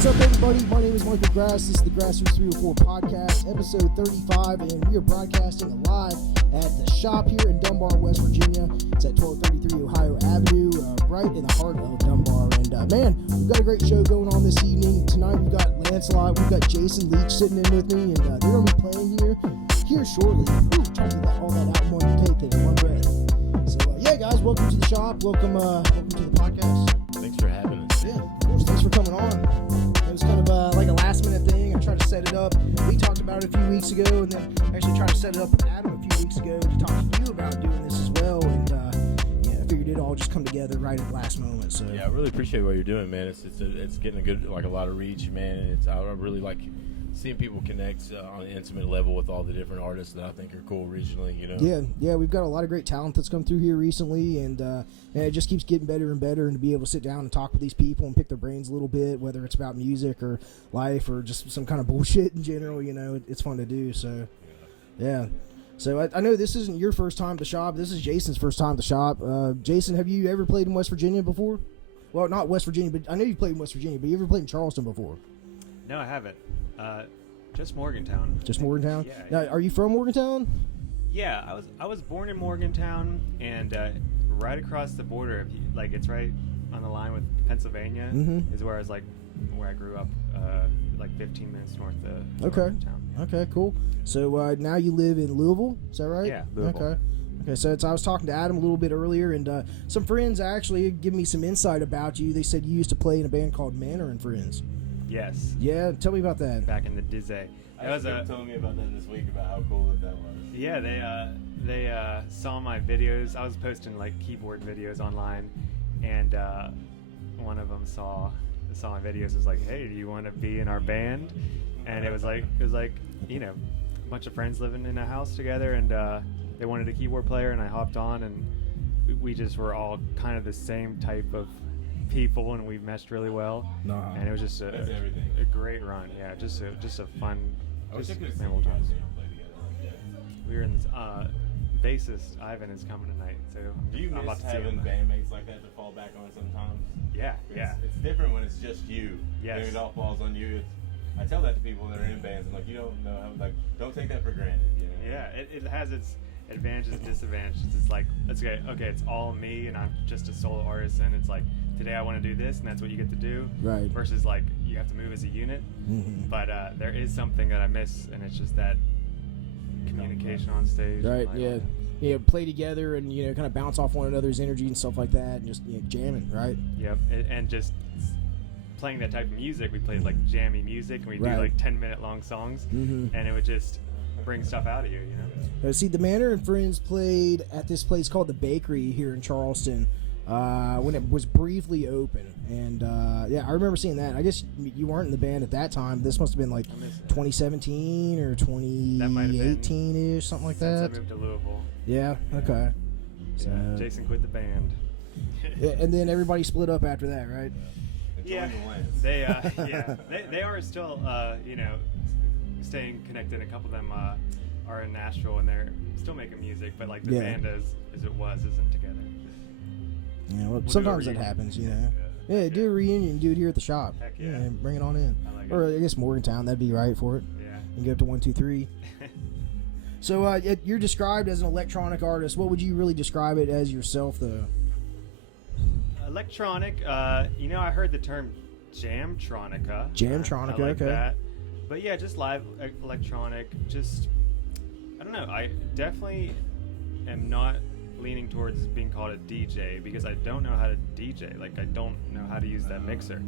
What's up, everybody? My name is Michael Grass. This is the Grassroots 304 podcast, episode 35, and we are broadcasting live at the shop here in Dunbar, West Virginia. It's at 1233 Ohio Avenue, right in the heart of Dunbar. And man, we've got a great show going on this evening. Tonight we've got Lancelott, we've got Jason Leech sitting in with me, and they're going to be playing here shortly. Ooh, trying to get all that out in one take and in one breath. So yeah, guys, welcome to the shop. Welcome to the podcast. Thanks for having us. Yeah, of course. Thanks for coming on. It was kind of like a last minute thing. I tried to set it up. We talked about it a few weeks ago, and then actually tried to set it up with Adam a few weeks ago to talk to you about doing this as well. And I figured it'd all just come together right at the last moment. So yeah, I really appreciate what you're doing, man. It's getting a good, like, a lot of reach, man. And I really like seeing people connect on an intimate level with all the different artists that I think are cool regionally, you know? Yeah, we've got a lot of great talent that's come through here recently, and it just keeps getting better and better, and to be able to sit down and talk with these people and pick their brains a little bit, whether it's about music or life or just some kind of bullshit in general, you know, it's fun to do, so, yeah. So I know this isn't your first time at the shop. This is Jason's first time at the shop. Jason, have you ever played in West Virginia before? Well, not West Virginia, but I know you've played in West Virginia, but you ever played in Charleston before? No, I haven't. Just Morgantown. Just Morgantown? Yeah. Now, are you from Morgantown? Yeah, I was born in Morgantown, and right across the border, it's right on the line with Pennsylvania, is where I grew up, like 15 minutes north of Morgantown. Okay, cool. So now you live in Louisville, is that right? Yeah, Louisville. Okay, so I was talking to Adam a little bit earlier, and some friends actually give me some insight about you. They said you used to play in a band called Manor and Friends. Yes. Yeah, tell me about that. Back in the Dizzy. Telling me about that this week, about how cool that was. Yeah, they saw my videos. I was posting like keyboard videos online, and one of them saw my videos. Was like, "Hey, do you want to be in our band?" And it was like you know, a bunch of friends living in a house together, and they wanted a keyboard player, and I hopped on, and we just were all kind of the same type of people, and we meshed really well. And it was just a great run. Yeah, just a fun. Memorable times. We were in this, bassist Ivan is coming tonight, so do you miss having bandmates like that to fall back on sometimes? Yeah. It's different when it's just you. Yes. It all falls on you. I tell that to people that are in bands, and like, you don't know, don't take that for granted. You know? Yeah, it has its advantages and disadvantages. It's like, it's okay, it's all me, and I'm just a solo artist, and it's like, today I want to do this, and that's what you get to do. Right. Versus like, you have to move as a unit. But there is something that I miss, and it's just that communication on stage. Right. Yeah. Play together and kind of bounce off one another's energy and stuff like that, and just jamming. Right. Yep. And just playing that type of music, we played like jammy music, and we do like 10-minute long songs, and it would just bring stuff out of you, you know. See, the Manor and Friends played at this place called the Bakery here in Charleston when it was briefly open, and I remember seeing that. I guess you weren't in the band at that time. This must have been like 2017 or 2018-ish, something like that. Since I moved to Louisville. Yeah. Okay. So Jason quit the band. Yeah, and then everybody split up after that, right? Yeah. They they are still staying connected. A couple of them are in Nashville, and they're still making music, but like the band as it was isn't together. Yeah, well, sometimes that happens, you know. Yeah, do a reunion, do it here at the shop. Heck yeah. Bring it on in. Or I guess Morgantown, that'd be right for it. Yeah. And go up to 123. So you're described as an electronic artist. What would you really describe it as yourself, though? Electronic. I heard the term jamtronica. Jamtronica, I like okay. that. But yeah, just live electronic. Just, I don't know. I definitely am not leaning towards being called a DJ because I don't know how to DJ. Like, I don't know how to use that mixer.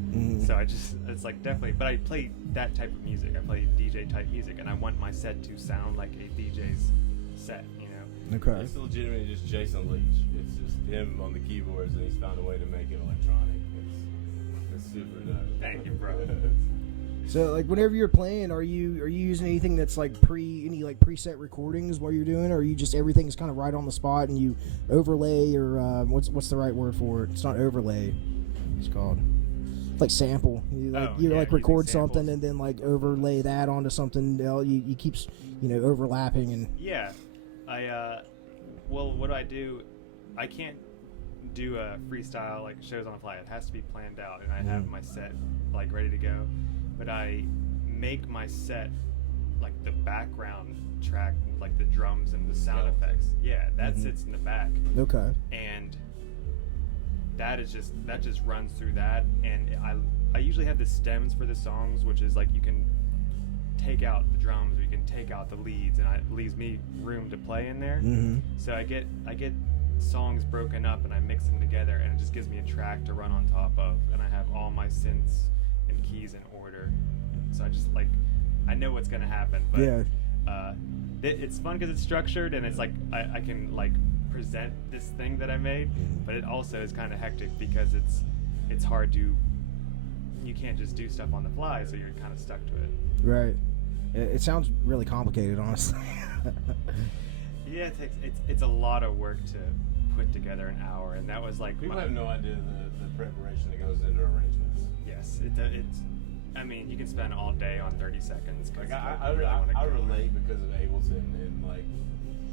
So it's like definitely, but I play that type of music. I play DJ type music, and I want my set to sound like a DJ's set, you know? Okay. It's legitimately just Jason Leech. It's just him on the keyboards, and he's found a way to make it electronic. It's super dope. Thank you, bro. So, like, whenever you're playing, are you using anything that's like preset recordings while you're doing it, or are you just everything's kind of right on the spot and you overlay, or what's the right word for it? It's not overlay. It's called like sample. You record something and then like overlay that onto something else. You keeps overlapping and yeah. Well, what do? I can't do a freestyle like shows on the fly, it has to be planned out, and I have my set like ready to go. But I make my set like the background track, like the drums and the sound effects. Yeah, that sits in the back. Okay. And that just runs through that, and I usually have the stems for the songs, which is like you can take out the drums or you can take out the leads, and it leaves me room to play in there. So I get songs broken up and I mix them together, and it just gives me a track to run on top of, and I have all my synths and keys in order, so I just like I know what's gonna happen. But it's fun because it's structured, and it's like I can like present this thing that I made, but it also is kind of hectic because it's hard to, you can't just do stuff on the fly, so you're kind of stuck to it. Right. It sounds really complicated, honestly. Yeah, it's a lot of work to put together an hour, and that was like people have no idea the preparation that goes into arrangements. Yes, it's. I mean, you can spend all day on 30 seconds. Like I relate because of Ableton and like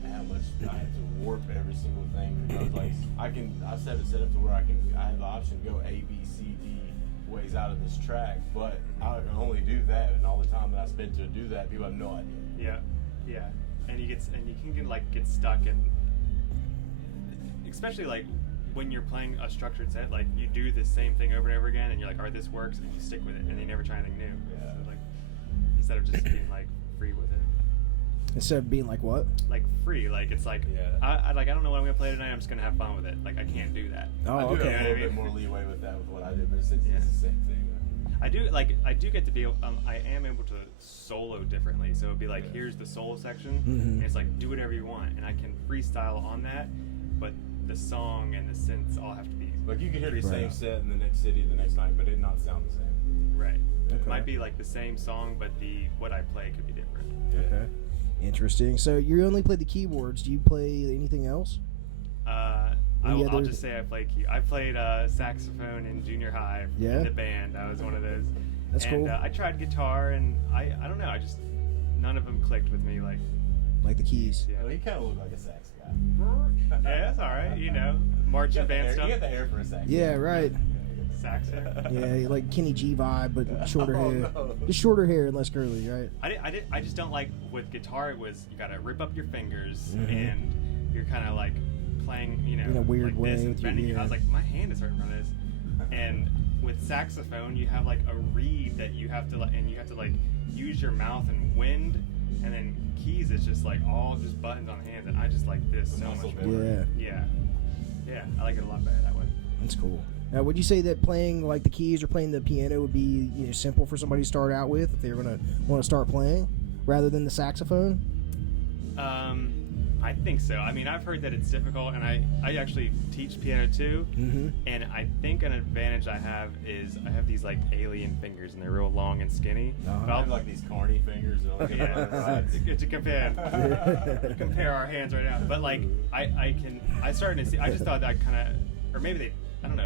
how much I have to warp every single thing. Because like I have it set up to where I have the option to go A, B, C, D ways out of this track, but I can only do that, and all the time that I spend to do that, people have no idea. Yeah, and you can get stuck in, especially like when you're playing a structured set, like you do the same thing over and over again, and you're like, all right, this works, and you stick with it, and you never try anything new. Yeah. So like instead of just being like free with it. Instead of being like what? Like free, like it's like I don't know what I'm gonna play tonight. I'm just gonna have fun with it. Like I can't do that. Oh, I do okay. have a little bit more leeway with that with what I do, but it's the same thing. I do get to be I am able to solo differently. So it'd be like here's the solo section, and it's like do whatever you want, and I can freestyle on that. But the song and the synths all have to be like you can hear the same set in the next city the next night, but it not sound the same. Right. Okay. It might be like the same song, but what I play could be different. Yeah. Okay. Interesting. So you only play the keyboards. Do you play anything else? I'll just say I played saxophone in junior high in the band. I was one of those. That's cool. I tried guitar, and I don't know. None of them clicked with me. Like the keys. Yeah. Well, he kind of looked like a sax guy. Yeah, that's all right. You know, marching band stuff. You got the hair for a sax. Yeah, right. Sax hair. Yeah, like Kenny G vibe, but shorter hair. No. Just shorter hair and less curly, right? I just don't like with guitar. It was you gotta rip up your fingers, and you're kind of like playing, in a weird like way this and with your bending. ear. I was like, my hand is hurting from this. And with saxophone, you have like a reed that you have to like use your mouth and wind, and then keys is just like all just buttons on the hands, and I just like this so much more. Yeah, I like it a lot better that way. That's cool. Now, would you say that playing like the keys or playing the piano would be simple for somebody to start out with if they're gonna want to start playing, rather than the saxophone? I think so. I mean, I've heard that it's difficult, and I actually teach piano too. And I think an advantage I have is I have these like alien fingers, and they're real long and skinny. But I have like these carny fingers. To compare our hands right now. But like I started to see. I just thought that kind of, or maybe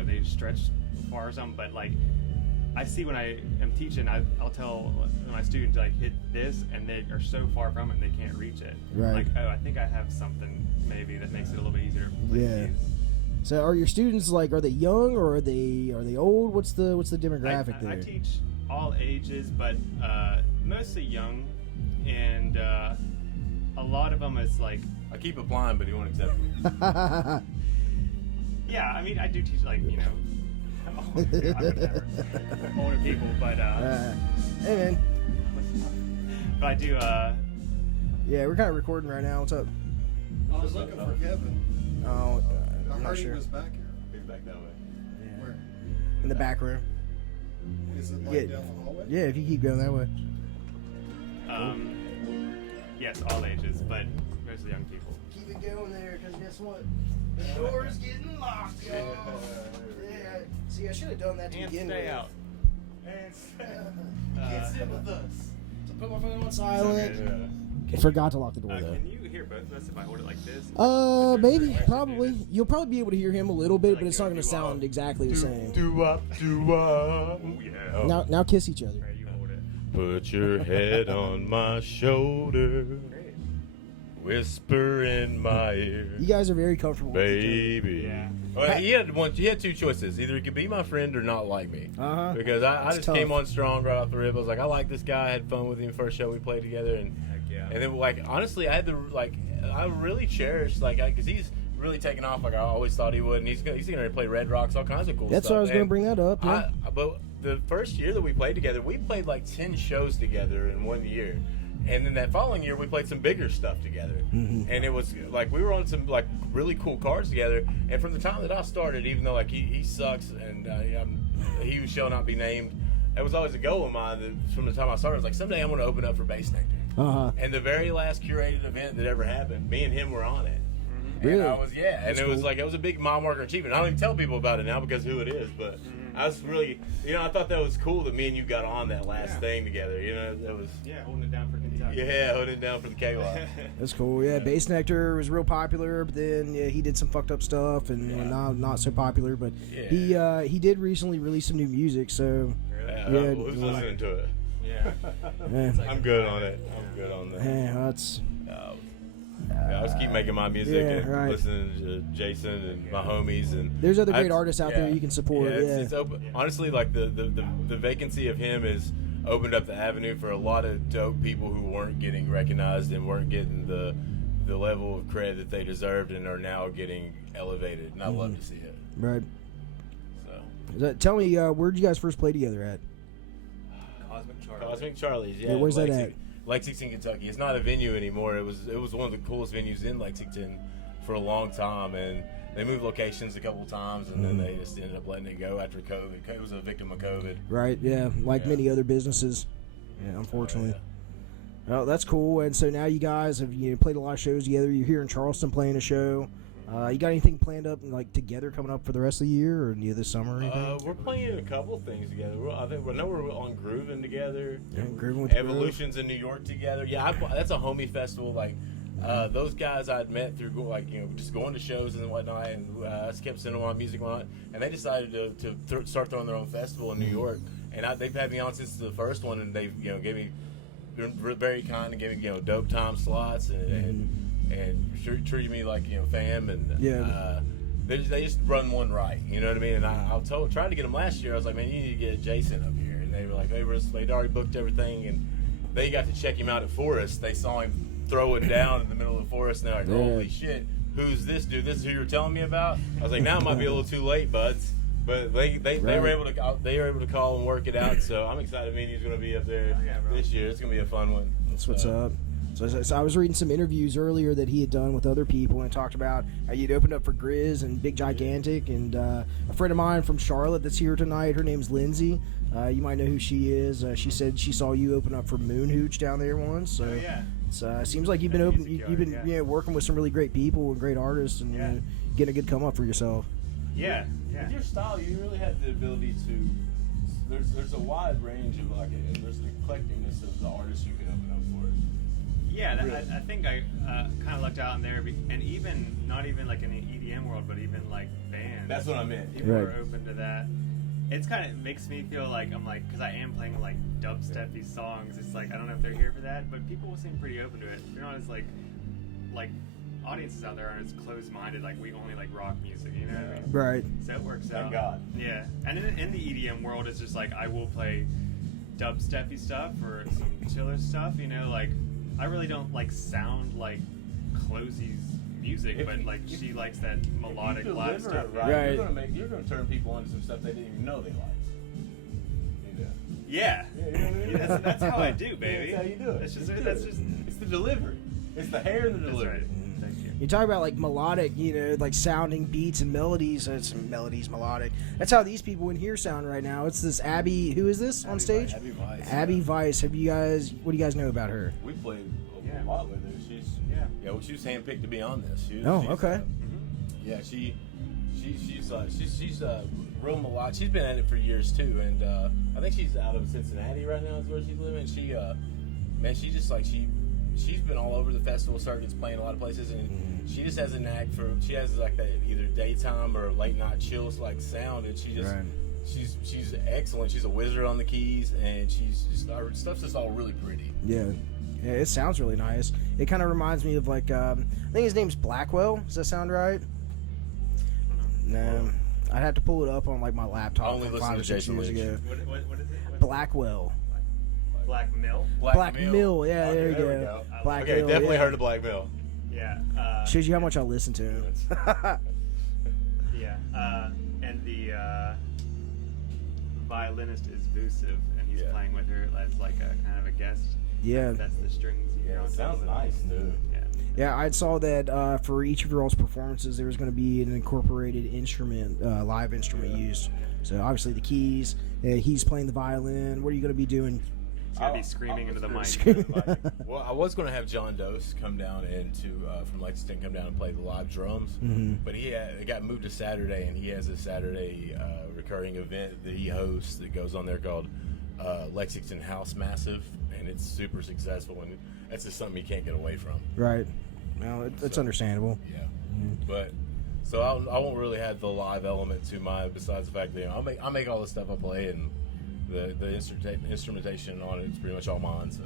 they stretch far or something. But like I see when I am teaching, I'll tell my students like hit this, and they are so far from it they can't reach it. Right. Like, oh, I think I have something maybe that makes it a little bit easier to play keys. So are your students are they young or are they old? What's the demographic there? I teach all ages, but mostly young, and a lot of them is like I keep applying, but he won't accept me. Yeah, I mean I do teach older people, but hey man. But I do. Yeah, we're kind of recording right now. What's up? I was looking for Kevin. Oh, I I'm not heard he sure. was back here. He's back that way. Yeah. Where? In the back room. Is it like down the hallway? Yeah, if you keep going that way. Yes, all ages, but mostly young people. Keep it going there, because guess what? The door's getting locked, y'all. Yeah. See, I should have done that to begin with. Stay out. Can't sit with us. So put my phone on silent. Okay. I forgot to lock the door, though. Can you hear both of us if I hold it like this? Maybe, probably. You'll probably be able to hear him a little bit, but it's not going to sound exactly the same. Do up. Oh yeah. Now kiss each other. Right, you hold it. Put your head on my shoulder. Great. Whisper in my ear, You guys are very comfortable with each baby. Yeah. Well, he had two choices. Either he could be my friend or not like me. Uh-huh. Because I It's just tough. came on strong right off the rip. I was like, I like this guy. I had fun with him first show we played together, and Heck yeah. and then like honestly, I really cherished because he's really taken off like I always thought he would, and he's gonna play Red Rocks, all kinds of cool That's stuff. why I was going to And bring that up. Yeah. but the first year that we played together, we played like 10 shows together in 1 year. And then that following year, we played some bigger stuff together. Mhm. And it was like we were on some like really cool cards together. And from the time that I started, even though like he sucks and he shall not be named, it was always a goal of mine that from the time I started. I was like, someday I'm going to open up for Bass Nectar. Uh-huh. And the very last curated event that ever happened, me and him were on it. Really? And I was, and That's it was cool. like, it was a big mile marker achievement. I don't even tell people about it now because who it is, but I was really, I thought that was cool that me and you got on that last thing together. That was, Holding it down for Kentucky. holding it down for the K-Lock. That's cool. Yeah, Bass Nectar was real popular, but then he did some fucked up stuff and not so popular. But he did recently release some new music, so Who's listening to it? Yeah. I'm good on it. I'm good on that. that's I just keep making my music and right. listening to Jason and my homies, and there's other great artists out there you can support. It's open. Honestly, like the vacancy of him has opened up the avenue for a lot of dope people who weren't getting recognized and weren't getting the level of credit that they deserved, and are now getting elevated. And I love to see it. Right. So, Tell me, where'd you guys first play together at? Cosmic Charlie's, Yeah, where's that at? Lexington, Kentucky. It's not a venue anymore. It was one of the coolest venues in Lexington for a long time, and they moved locations a couple times, and then they just ended up letting it go after COVID. It was a victim of COVID. Right. Yeah, like many other businesses. Yeah, unfortunately. Well, that's cool. And so now you guys have played a lot of shows together. You're here in Charleston playing a show. You got anything planned up together coming up for the rest of the year or this summer? Or anything? We're playing a couple things together. I know we're on Groovin' together. Yeah, Groovin' with the Evolutions in New York together. Yeah, that's a homie festival. Like those guys I'd met through just going to shows and whatnot, and I just kept sending them on music on, and they decided to start throwing their own festival in New York. And they've had me on since the first one, and they've gave me very kind and gave me dope time slots and treated me like fam, and they just run one right, you know what I mean? And I tried to get them last year. I was like, man, you need to get Jason up here, and they were like, they'd already booked everything, and they got to check him out at Forest. They saw him throwing down in the middle of the forest, and they're like, holy shit, who's this dude? This is who you're telling me about? I was like, now it might be a little too late, buds. But they were able to call and work it out. So I'm excited. Me and he's going to be up there this year. It's going to be a fun one. That's what's up. So I was reading some interviews earlier that he had done with other people and talked about how you'd opened up for Grizz and Big Gigantic, and a friend of mine from Charlotte that's here tonight, her name's Lindsay. You might know who she is. She said she saw you open up for Moon Hooch down there once. So it seems like you've been working with some really great people and great artists and getting a good come up for yourself. Yeah. With your style, you really have the ability to. There's a wide range of there's the eclecticness of the artists you can open up for. Yeah, I think I kind of lucked out in there, and even not even like in the EDM world, but even like bands. That's what I meant. People are open to that. It's kind of makes me feel like because I am playing like dubsteppy songs. It's like I don't know if they're here for that, but people seem pretty open to it. They're not as like audiences out there aren't as closed-minded. Like we only like rock music, you know what I mean? Right. So it works out. Thank God. Yeah, and in the EDM world, it's just like I will play dubsteppy stuff or some chiller stuff. Like I really don't like sound like Closy's music, but like she likes that melodic loud stuff. Right. You're gonna turn people onto some stuff they didn't even know they liked. Yeah. That's how I do, baby. That's how you do it. That's just it's the delivery. It's the hair and the delivery. That's right. Thank you. You talk about like melodic, like sounding beats and melodies. It's melodies, melodic. That's how these people in here sound right now. It's this Abby. Who is this on stage? Abby Weiss. Abby Weiss. What do you guys know about her? We played a lot with her. She was handpicked to be on this. She's okay. Yeah, she's real melodic. She's been at it for years too, and I think she's out of Cincinnati right now. Is where she's living. She's been all over the festival circuits, playing a lot of places, and she just has a knack for. She has like that either daytime or late night chills like sound, and she just she's excellent. She's a wizard on the keys, and she's just her stuff's just all really pretty. Yeah. Yeah, it sounds really nice. It kind of reminds me of like I think his name's Blackwell. Does that sound right? No, I'd have to pull it up on like my laptop. I only from listen 5 to or 6 Jason years Leech. ago. What is it? Blackwell. Black Mill? Black Mill. Yeah, Okay, there you we go. Black Okay, Mill, definitely yeah. heard of Black Mill. Yeah. Shows you how much I listen to him. Yeah. And the violinist is Vusiv, and he's playing with her as like a kind of a guest. Yeah. That's the strings you hear Yeah, on it top sounds of it. nice, too. Yeah. Yeah, I saw that for each of your all's performances, there was going to be an incorporated instrument, live instrument used. So obviously the keys. He's playing the violin. What are you going to be doing? He's gonna be screaming into the mic. Well, I was going to have John Dose come down from Lexington come down and play the live drums, but it got moved to Saturday, and he has a Saturday recurring event that he hosts that goes on there called Lexington House Massive, and it's super successful, and that's just something you can't get away from. Right. Well, it's understandable. Yeah, but so I won't really have the live element to mine, besides the fact that I make all the stuff I play, and the instrumentation on it is pretty much all mine. So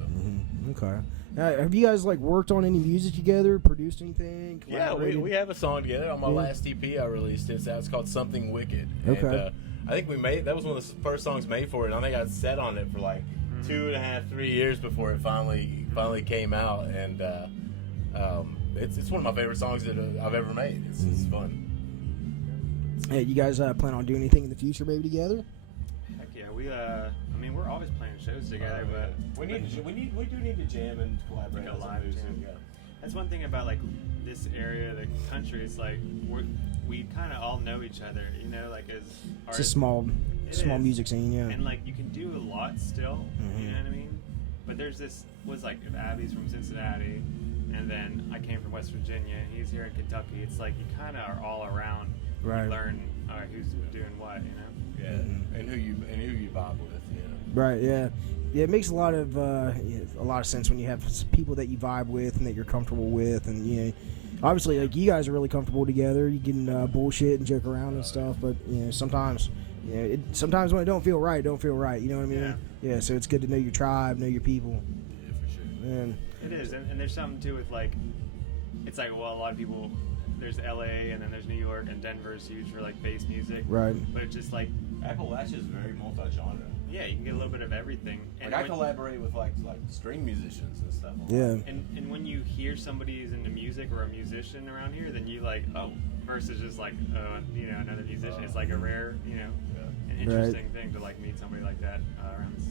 Okay. Have you guys like worked on any music together? Produced anything? yeah, we have a song together on my last EP I released. It's called Something Wicked. Okay. And, I think that was one of the first songs made for it. And I think I sat on it for like 2.5, 3 years before it finally came out. And it's one of my favorite songs that I've ever made. It's fun. Hey, you guys plan on doing anything in the future, maybe together? Heck yeah, we're always playing shows together, but we do need to jam and collaborate Like a on some live music. jam. Yeah. that's one thing about like this area of the country. It's like we kind of all know each other, you know, like as It's a artists. small It is. music scene, yeah. And like you can do a lot still, you know what I mean? But there's this was like if Abby's from Cincinnati, and then I came from West Virginia, and he's here in Kentucky. It's like you kind of are all around. Right. You learn who's doing what, you know. Yeah, and who you vibe with, you know. Right, yeah. Yeah, it makes a lot of sense when you have people that you vibe with and that you're comfortable with, and you know, obviously like you guys are really comfortable together. You can bullshit and joke around and stuff, but you know sometimes sometimes when it don't feel right, you know what I mean? Yeah, so it's good to know your tribe, know your people. Yeah, for sure. And It is, and there's something too with like, it's like, well, a lot of people, there's LA and then there's New York, and Denver's huge for like bass music. right. But it's just like, Appalachia is very multi-genre. yeah, you can get a little bit of everything. And Like I when- collaborate with like string musicians and stuff. Yeah. And when you hear somebody is into music or a musician around here, then you like, oh, versus just like, another musician. It's like a rare, an interesting thing to like meet somebody like that around this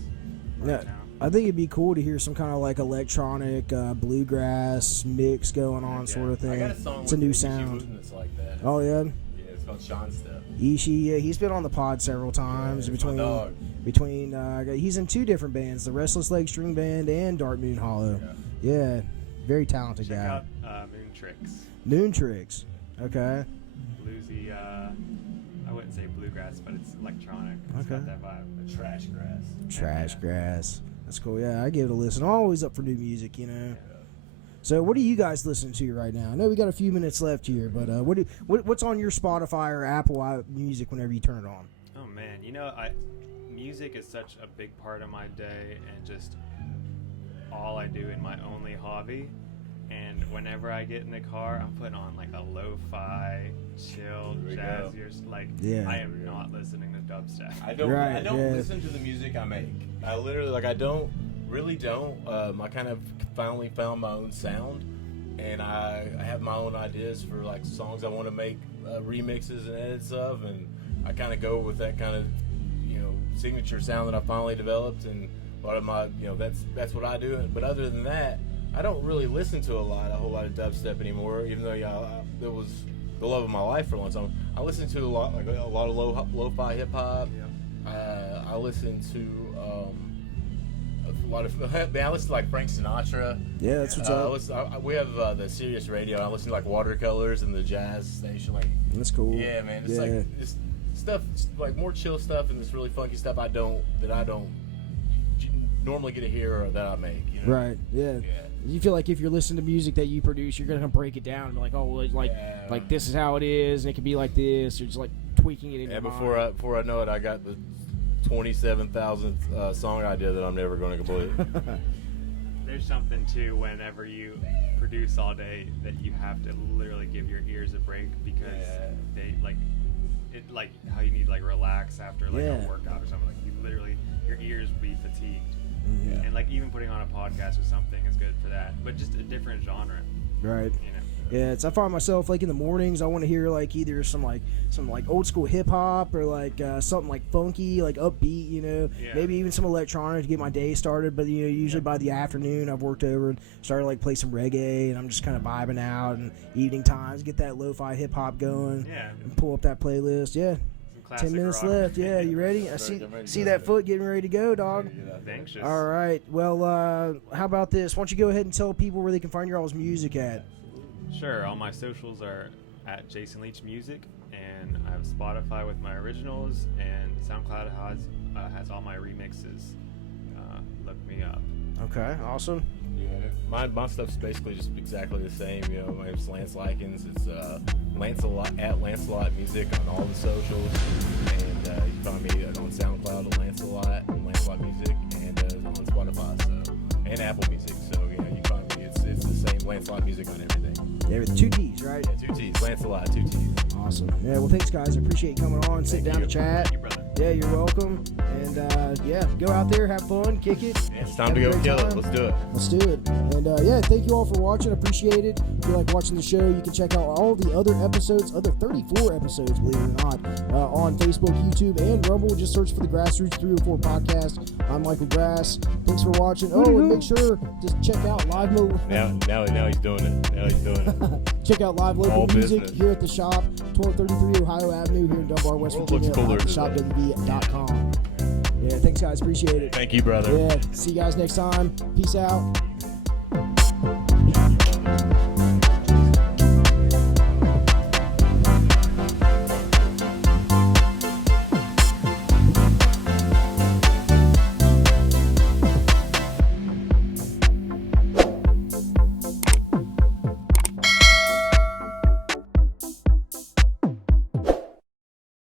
Yeah, town. I think it'd be cool to hear some kind of like electronic bluegrass mix going on, Yeah. sort of thing. I got a song It's a with new Ishi sound. Wooten that's like that. Oh yeah, Yeah, it's called Sean Step. Ishii. Yeah, he's been on the pod several times. Yeah, it's my dog. He's in 2 different bands: the Restless Leg String Band and Dark Moon Hollow. Yeah, very talented Check guy. out Moon Tricks. Noon Tricks. Okay. Bluesy, I wouldn't say bluegrass, but it's electronic. It's Okay. got that vibe. Trash grass. Trash grass. That's cool. Yeah, I give it a listen. I'm always up for new music, you know. So, what are you guys listening to right now? I know we got a few minutes left here, but what's on your Spotify or Apple Music whenever you turn it on? Oh man, music is such a big part of my day, and just all I do, and my only hobby. And whenever I get in the car, I'm putting on like a lo-fi, chill, Here we go. jazzier, like Yeah. I am not listening to dubstep. I don't Right, yeah. listen to the music I make. I literally, I really don't. I kind of finally found my own sound, and I have my own ideas for like songs I want to make remixes and edits of, and I kind of go with that kind of, signature sound that I finally developed, and a lot of my, that's what I do. But other than that, I don't really listen to a whole lot of dubstep anymore, even though it was the love of my life for a long time. I listen to a lot of lo-fi hip hop. Yeah. I listen to a lot of. I listen to like Frank Sinatra. Yeah, that's what's up. We have the Sirius Radio. I listen to like Watercolors and the jazz station. Like, That's cool. yeah, man, it's Yeah. like it's stuff like more chill stuff and this really funky stuff I don't normally get to hear or that I make. You know? Right. Yeah. Yeah. You feel like if you're listening to music that you produce, you're gonna break it down and be like, oh, well, like this is how it is, and it can be like this, or just like tweaking it in Yeah, your before mind. I know it, I got the 27,000th song idea that I'm never going to complete. there's something too whenever you produce all day that you have to literally give your ears a break because they like how you need like relax after like a workout or something. Like you literally your ears will be fatigued. Yeah. And like even putting on a podcast or something is good for that, but just a different genre. Right. You know. Yeah, I find myself like in the mornings I want to hear like either some old school hip hop or like something like funky, like upbeat, you know, maybe even some electronic to get my day started. But usually by the afternoon I've worked over and started like play some reggae and I'm just kind of vibing out, and evening times get that lo-fi hip hop going. Yeah. And pull up that playlist. Yeah. 10 minutes rock. Left. Yeah, you ready? I see that foot getting ready to go, dog. Anxious. All right. Well, how about this? Why don't you go ahead and tell people where they can find your all's music at? Sure. All my socials are at Jason Leech Music, and I have Spotify with my originals, and SoundCloud has all my remixes. Look me up. Okay, awesome. Yeah, my stuff's basically just exactly the same. You know, my name's Lance Lykins. It's Lancelott at Lancelott Music on all the socials, and you can find me on SoundCloud at Lancelott Music, and on Spotify, and Apple Music. So you can find me. It's the same Lancelott Music on everything. Yeah, with 2 T's, right? Yeah, 2 T's. Lancelott, 2 T's. Awesome. Yeah, well, thanks, guys. I appreciate you coming on, sit down to chat. Thank you, brother. Yeah, you're welcome. And, go out there, have fun, kick it. Yeah, it's time to go kill it. Let's do it. Let's do it. And, thank you all for watching. Appreciate it. If you like watching the show, you can check out all the other episodes, other 34 episodes, believe it or not, on Facebook, YouTube, and Rumble. Just search for the Grassroots 304 podcast. I'm Michael Grass. Thanks for watching. Oh, and make sure to check out live mode. Now he's doing it. Check out live local All music business. here at the shop, 1233 Ohio Avenue here in Dunbar, West World Virginia. looks cooler today. shopwv.com. Yeah, thanks, guys. Appreciate it. Thank you, brother. Yeah, see you guys next time. Peace out.